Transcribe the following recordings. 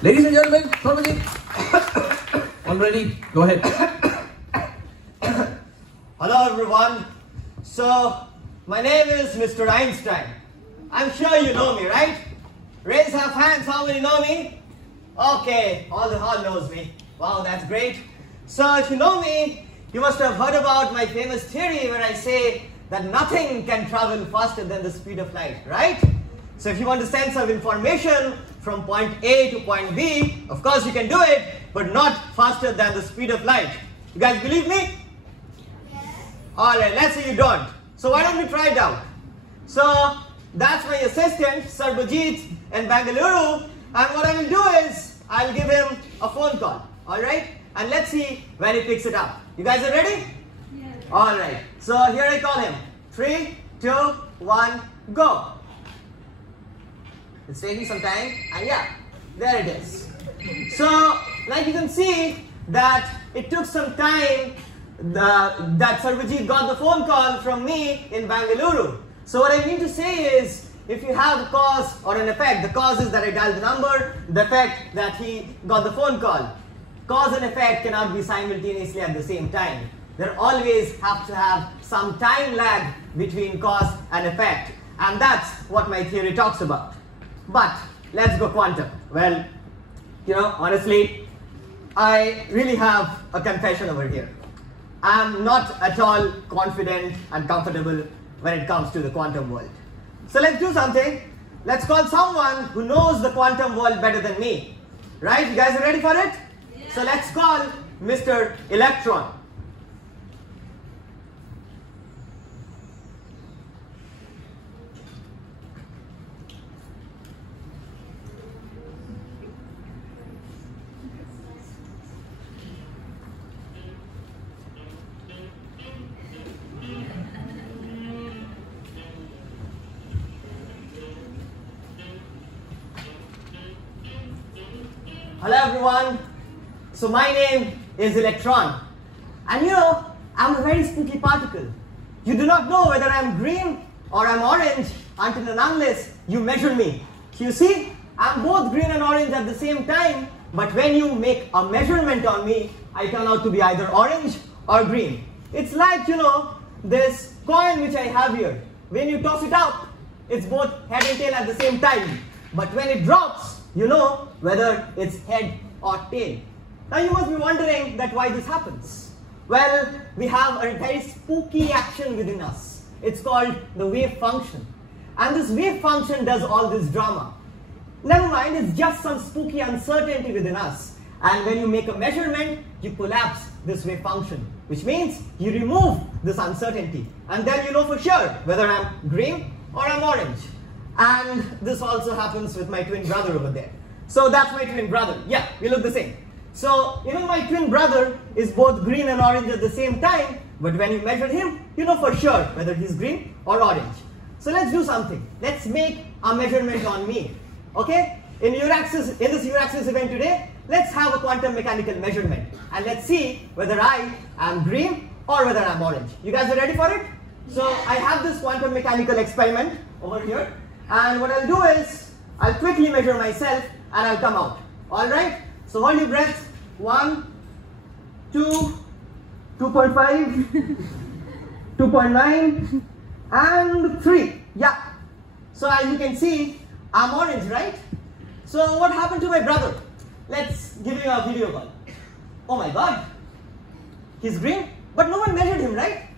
Ladies and gentlemen, Sarbajit, all ready? Go ahead. Hello everyone. So, my name is Mr. Einstein. I'm sure you know me, right? Raise of hands, how many know me? Okay, all the hall knows me. Wow, that's great. So, if you know me, you must have heard about my famous theory where I say that nothing can travel faster than the speed of light, right? So if you want to send some information from point A to point B, of course you can do it, but not faster than the speed of light. You guys believe me? Yes. Alright, let's say you don't. So why don't we try it out? So that's my assistant, Sarbajit in Bengaluru, and what I will do is, I'll give him a phone call, alright? And let's see when he picks it up. You guys are ready? Yes. Alright, so here I call him. 3, 2, 1, go. It's taking some time, and yeah, there it is. So, like you can see that it took some time that Sarbajit got the phone call from me in Bengaluru. So what I mean to say is, if you have a cause or an effect, the cause is that I dialed the number, the effect that he got the phone call. Cause and effect cannot be simultaneously at the same time. There always have to have some time lag between cause and effect. And that's what my theory talks about. But let's go quantum. Well, you know, honestly, I really have a confession over here. I'm not at all confident and comfortable when it comes to the quantum world. So let's do something. Let's call someone who knows the quantum world better than me. Right? You guys are ready for it? Yeah. So let's call Mr. Electron. Hello everyone, so my name is Electron, and you know, I'm a very spooky particle. You do not know whether I'm green or I'm orange until and unless you measure me. You see, I'm both green and orange at the same time, but when you make a measurement on me, I turn out to be either orange or green. It's like, you know, this coin which I have here. When you toss it up, it's both head and tail at the same time, but when it drops, you know whether it's head or tail. Now you must be wondering that why this happens. Well, we have a very spooky action within us. It's called the wave function. And this wave function does all this drama. Never mind, it's just some spooky uncertainty within us. And when you make a measurement, you collapse this wave function, which means you remove this uncertainty. And then you know for sure whether I'm green or I'm orange. And this also happens with my twin brother over there. So that's my twin brother. Yeah, we look the same. So even my twin brother is both green and orange at the same time, but when you measure him, you know for sure whether he's green or orange. So let's do something. Let's make a measurement on me. Okay? In this Euraxess event today, let's have a quantum mechanical measurement. And let's see whether I am green or whether I'm orange. You guys are ready for it? So I have this quantum mechanical experiment over here. And what I'll do is, I'll quickly measure myself and I'll come out. Alright? So hold your breath. 1, 2, 2.5, 2.9, and 3. Yeah. So as you can see, I'm orange, right? So what happened to my brother? Let's give you a video call. Oh my god. He's green, but no one measured him, right?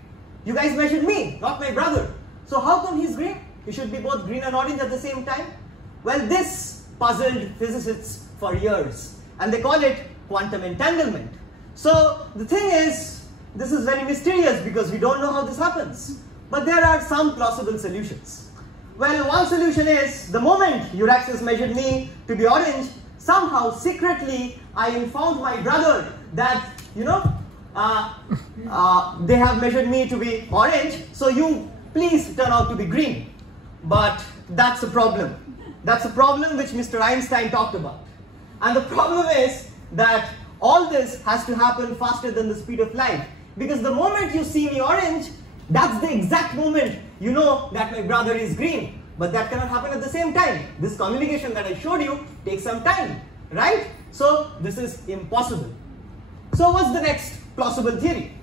You guys measured me, not my brother. So how come he's green? He should be both green and orange at the same time? Well, this puzzled physicists for years, and they call it quantum entanglement. So the thing is, this is very mysterious because we don't know how this happens. But there are some plausible solutions. Well, one solution is, the moment Euraxess measured me to be orange, somehow secretly I informed my brother that, you know, they have measured me to be orange, so you please turn out to be green. But that's a problem. That's a problem which Mr. Einstein talked about. And the problem is that all this has to happen faster than the speed of light. Because the moment you see me orange, that's the exact moment you know that my brother is green. But that cannot happen at the same time. This communication that I showed you takes some time. right? So this is impossible. So what's the next plausible theory?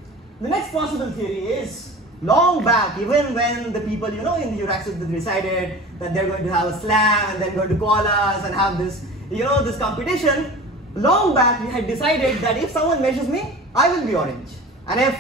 The next plausible theory is, long back, even when the people, in the Euraxess, they decided that they're going to have a slam and then going to call us and have this, this competition, long back we had decided that if someone measures me, I will be orange. And if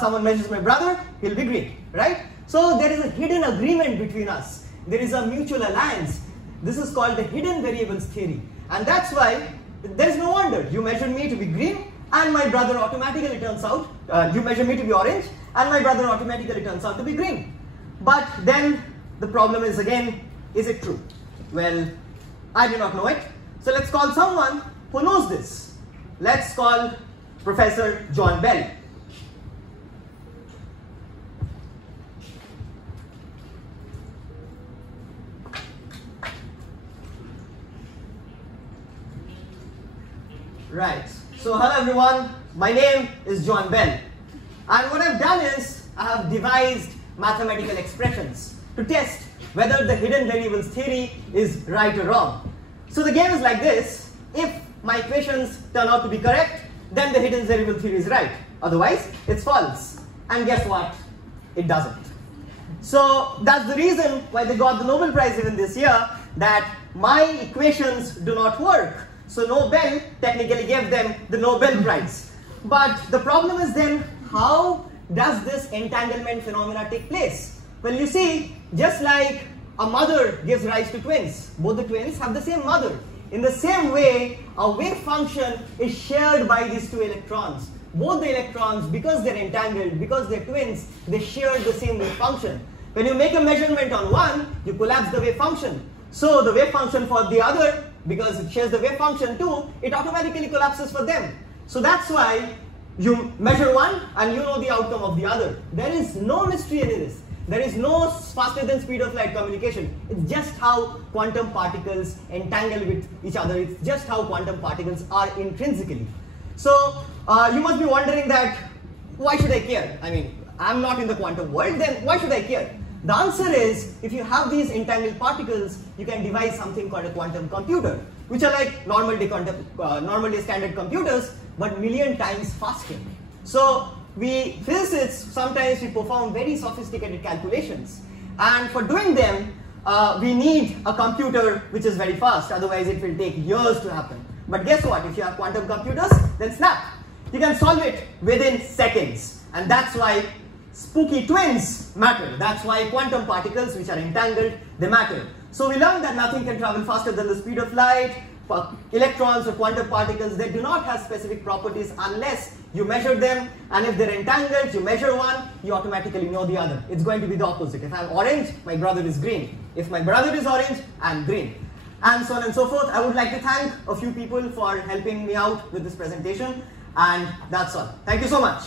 someone measures my brother, he'll be green, right? So there is a hidden agreement between us. There is a mutual alliance. This is called the hidden variables theory. And that's why there is no wonder. You measured me to be green and my brother automatically turns out, you measure me to be orange and my brother automatically turns out to be green. But then the problem is again, is it true? Well, I do not know it. So let's call someone who knows this. Let's call Professor John Bell. Right, so hello everyone, my name is John Bell, and what I've done is I have devised mathematical expressions to test whether the hidden variables theory is right or wrong. So the game is like this: if my equations turn out to be correct, then the hidden variable theory is right, otherwise it's false. And guess what? It doesn't. So that's the reason why they got the Nobel Prize even this year, that my equations do not work. So Nobel technically gave them the Nobel Prize. But the problem is then, how does this entanglement phenomena take place? Well, you see, just like a mother gives rise to twins, both the twins have the same mother. In the same way, a wave function is shared by these two electrons. Both the electrons, because they're entangled, because they're twins, they share the same wave function. When you make a measurement on one, you collapse the wave function. So the wave function for the other, because it shares the wave function too, it automatically collapses for them. So that's why you measure one and you know the outcome of the other. There is no mystery in this. There is no faster than speed of light communication. It's just how quantum particles entangle with each other. It's just how quantum particles are intrinsically. So you must be wondering that, why should I care? I mean, I'm not in the quantum world, then why should I care? The answer is, if you have these entangled particles, you can devise something called a quantum computer, which are like normally standard computers, but million times faster. So we physicists, sometimes we perform very sophisticated calculations, and for doing them, we need a computer which is very fast, otherwise it will take years to happen. But guess what? If you have quantum computers, then snap! You can solve it within seconds, and that's why spooky twins matter. That's why quantum particles which are entangled, they matter. So we learned that nothing can travel faster than the speed of light. Electrons or quantum particles, they do not have specific properties unless you measure them, and if they're entangled, you measure one, you automatically know the other. It's going to be the opposite. If I'm orange, my brother is green. If my brother is orange, I'm green. And so on and so forth. I would like to thank a few people for helping me out with this presentation, and that's all. Thank you so much.